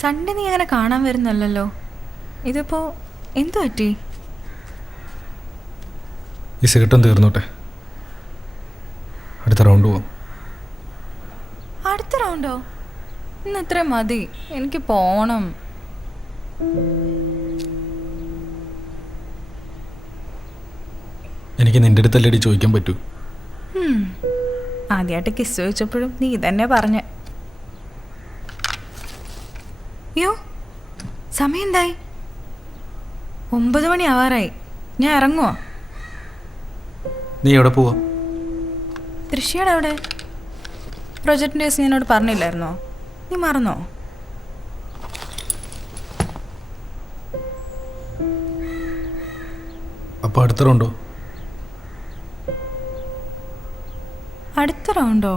Sunday നീ അങ്ങനെ കാണാൻ വരുന്നല്ലോ. ഇതിപ്പോൾ എന്തു പറ്റി? ഈ സിഗരറ്റും തീർന്നോട്ടെ, അടുത്ത റൗണ്ട് പോവാം. അടുത്ത റൗണ്ടോ? ഇന്ന് ഇത്ര മതി, എനിക്ക് പോണം. എനിക്ക് നിൻ്റെ അടുത്തല്ലടി ചോദിക്കാൻ പറ്റൂ. ആദ്യമായിട്ട് കിസ് ചോദിച്ചപ്പോഴും നീ തന്നെ പറഞ്ഞ. അയ്യോ, സമയം എന്തായി? 9 മണി ആവാറായി. ഞാൻ ഇറങ്ങുവോ? നീ എവിടെ പോവാ? തൃശ്ശിയുടെ അവിടെ. പ്രൊജക്ടിൻ്റെ കേസ് എന്നോട് പറഞ്ഞില്ലായിരുന്നോ? നീ മറന്നോ? അപ്പോൾ അടുത്ത റൗണ്ടോ? അടുത്ത റൗണ്ടോ?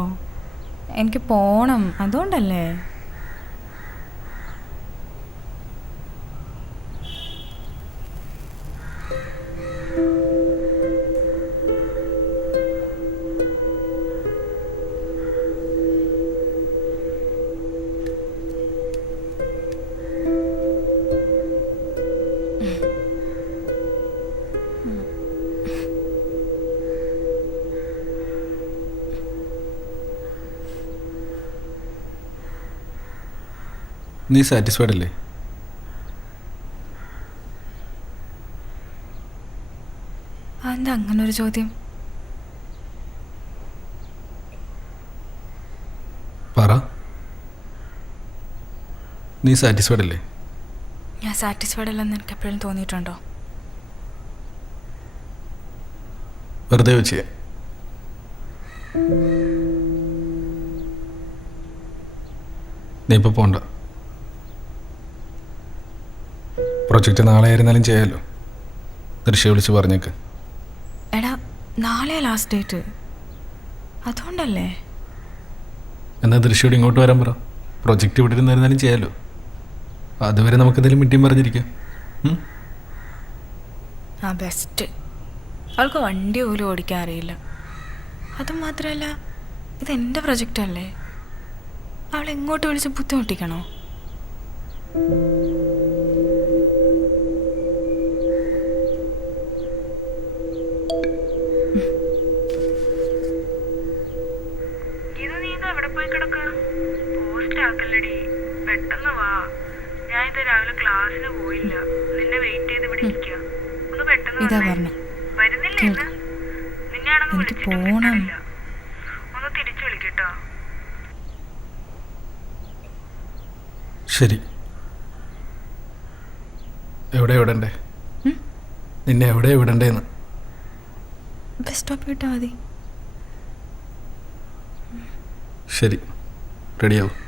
എനിക്ക് പോണം, അതുകൊണ്ടല്ലേ. നീ സാറ്റിസ്ഫൈഡ് അല്ലേ? എന്താ അങ്ങനൊരു ചോദ്യം? പറ, നീ സാറ്റിസ്ഫൈഡ് അല്ലേ? ഞാൻ സാറ്റിസ്ഫൈഡ് അല്ലെന്ന് എനിക്ക് എപ്പോഴും തോന്നിയിട്ടുണ്ടോ? വെറുതെ വെച്ചേ. നീ ഇപ്പോൾ പോണ്ട. പ്രൊജക്റ്റ് നാളെ ആയിരുന്നാലും ചെയ്യാമല്ലോ. ദൃശ്യ വിളിച്ച് പറഞ്ഞേക്ക്. എടാ, നാളെ ലാസ്റ്റ് ഡേറ്റ്, അതുകൊണ്ടല്ലേ. എന്നാൽ ദൃശ്യോട് ഇങ്ങോട്ട് വരാൻ പറ. പ്രൊജക്റ്റ് ഇവിടെ ഇരുന്നായിരുന്നാലും ചെയ്യാമല്ലോ. അതുവരെ നമുക്കെന്തെങ്കിലും മിട്ടിയും പറഞ്ഞിരിക്കാം. ആ ബെസ്റ്റ്. അവൾക്ക് വണ്ടി പോലും ഓടിക്കാൻ അറിയില്ല. അതുമാത്രമല്ല, ഇതെൻ്റെ പ്രൊജക്റ്റല്ലേ. അവൾ എങ്ങോട്ട് വിളിച്ച് ബുദ്ധിമുട്ടിക്കണോ? പെട്ടെന്ന് വാ. ഞാൻ ഇത് രാവിലെ ക്ലാസ്സിന് പോയില്ല, നിന്നെ വെയിറ്റ് ചെയ്ത് ഇവിടെ ഇരിക്കുക. ഒന്ന് പെട്ടെന്ന് ഇതാ പറഞ്ഞ വരുന്നില്ല. നിന്നെയാണെന്ന് വിളിച്ചിട്ട് കിട്ടണില്ല. ഒന്ന് തിരിച്ചു വിളിക്കട്ടോ. ശരി. എവിടെ വിടണ്ടേ? നിന്നെ എവിടെ വിടണ്ടേന്ന്? ബസ് സ്റ്റോപ്പ് വിട്ടാൽ മതി. ശരി, റെഡിയാവും.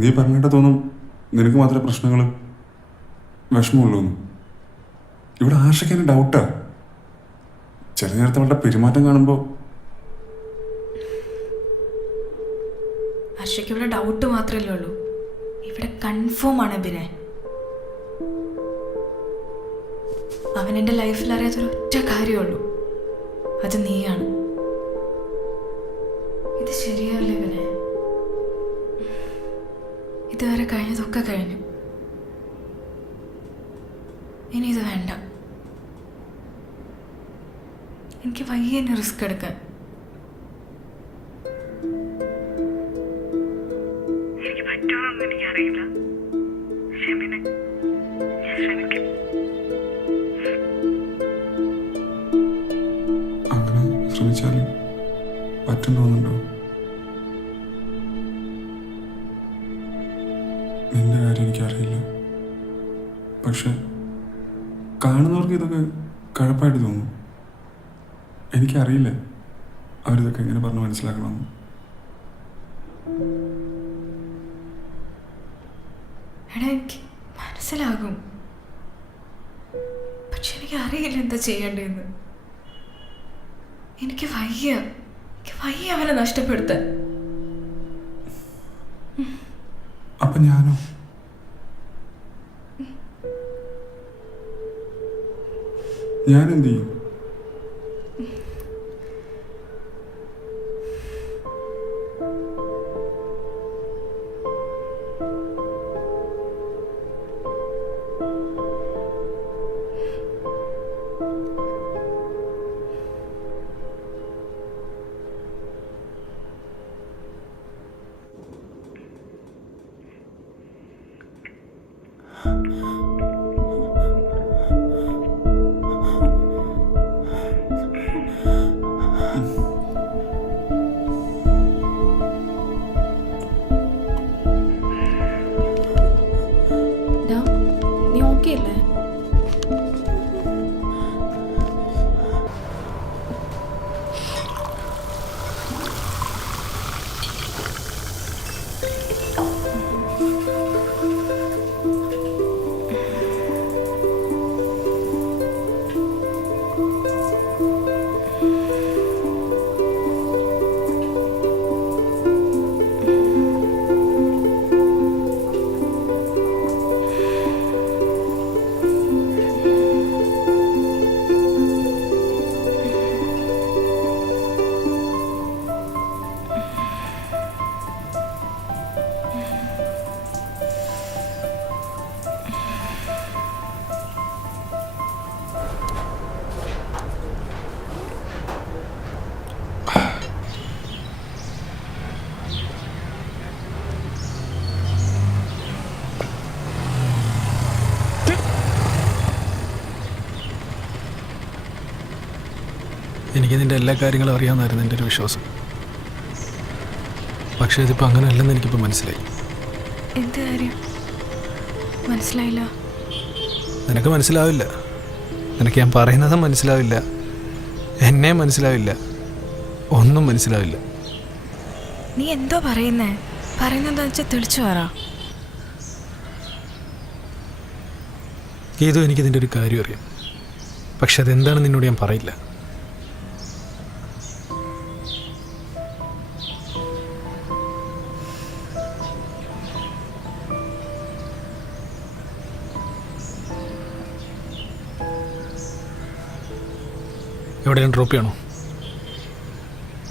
നീ പറഞ്ഞിട്ട് തോന്നും നിനക്ക് മാത്രമേ പ്രശ്നങ്ങൾ വിഷമമുള്ളൂ. ഇവിടെ ആർഷയ്ക്ക് എന്നെ ഡൗട്ടാ. ചില നേരത്തെ അവളുടെ പെരുമാറ്റം കാണുമ്പോൾ. ആർഷയ്ക്ക് ഇവിടെ ഡൗട്ട് മാത്രമല്ലേ ഉള്ളൂ, ഇവിടെ കൺഫേം ആണ് അഭിനെ. അവൻ എൻ്റെ ലൈഫിൽ അറിയാത്തൊരൊറ്റ കാര്യമുള്ളൂ, അത് നീയാണ്. ഇത് ശരിയല്ലേ ഇവനെ? ഇതുവരെ കഴിഞ്ഞതൊക്കെ കഴിഞ്ഞു. ഇനി ഇത് വേണ്ട. എനിക്ക് വയ്യ റിസ്ക് എടുക്കാൻ. എനിക്ക് പറ്റുമെന്നൊന്നും എനിക്കറിയില്ല. ഷെമിനെ, ഞാൻ ശ്രമിക്കും. അങ്ങനെ ശ്രമിച്ചാലും പറ്റും തോന്നുന്നുണ്ടോ? നിന്റെ കാര്യം എനിക്കറിയില്ല. പക്ഷെ കാണുന്നവർക്ക് ഇതൊക്കെ കഴപ്പായിട്ട് തോന്നും. എനിക്കറിയില്ല അവരിതൊക്കെ എങ്ങനെ പറഞ്ഞ് മനസ്സിലാക്കണമെന്ന്. എടാ, എനിക്ക് മനസ്സിലാകും. പക്ഷെ എനിക്ക് അറിയില്ല എന്താ ചെയ്യേണ്ടതെന്ന്. എനിക്ക് വയ്യ അവനെ നഷ്ടപ്പെടുത്താൻ. അപ്പൊ ഞാനോ? ഞാൻ എന്ത് ചെയ്യും? നീ ഓക്കെ അല്ലേ? എനിക്ക് നിൻ്റെ എല്ലാ കാര്യങ്ങളും അറിയാമെന്നായിരുന്നു എൻ്റെ ഒരു വിശ്വാസം. പക്ഷേ ഇതിപ്പോൾ അങ്ങനെ അല്ലെന്ന് എനിക്കിപ്പോൾ മനസ്സിലായി. എന്ത് കാര്യം? മനസ്സിലായില്ല. നിനക്ക് മനസ്സിലാവില്ല. നിനക്ക് ഞാൻ പറയുന്നതും മനസ്സിലാവില്ല, എന്നെ മനസ്സിലാവില്ല, ഒന്നും മനസ്സിലാവില്ല. നീ എന്തോ പറയുന്നതെന്ന് വെച്ചാൽ തെളിച്ചു പറ. ഏതോ എനിക്ക് ഇതിൻ്റെ ഒരു കാര്യം അറിയാം, പക്ഷെ അതെന്താണെന്ന് നിന്നോട് ഞാൻ പറയില്ല. എവിടെയാണ് ഡ്രോപ്പ് ചെയ്യണോ?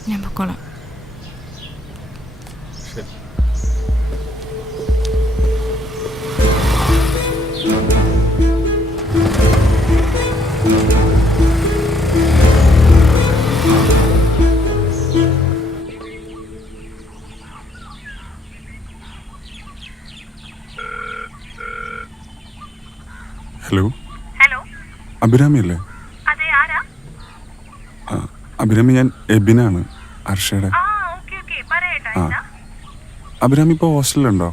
ഞാൻ പൊക്കോളാം. ശരി. ഹലോ, ഹലോ, അഭിരാമി അല്ലേ? അതെ, ആരാ? അഭിരാമി, ഞാൻ എബിനാണ്, അർഷയുടെ. ആ, ഓക്കെ, പറയട്ടെ. എന്താ? അഭിരാമി ഇപ്പോൾ ഹോസ്റ്റലിലുണ്ടോ?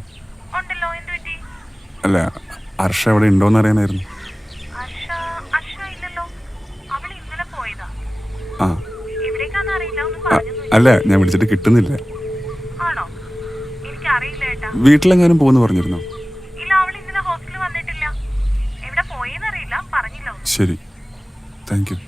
ഉണ്ടല്ലോ, എന്ത് പറ്റി? അല്ല, അർഷ അവിടെ ഉണ്ടോന്ന് അറിയാനായിരുന്നു. അർഷ ഇല്ലല്ലോ, അവൾ ഇന്നലെ പോയതാ. ആ, എവിടേക്കാന്ന് അറിയില്ല, ഒന്നും പറഞ്ഞൊന്നുമില്ല. അല്ല, ഞാൻ വിളിച്ചിട്ട് കിട്ടുന്നില്ല. ആണോ? എനിക്കറിയില്ല ഏട്ടാ. വീട്ടിലെങ്ങാനും പോകുന്നു പറഞ്ഞിരുന്നോ? ഇല്ല, അവൾ ഇന്നലെ ഹോസ്റ്റലിൽ വന്നിട്ടില്ല. എവിടെ പോയെന്നറിയില്ല, പറഞ്ഞില്ല. ശരി, താങ്ക് യു.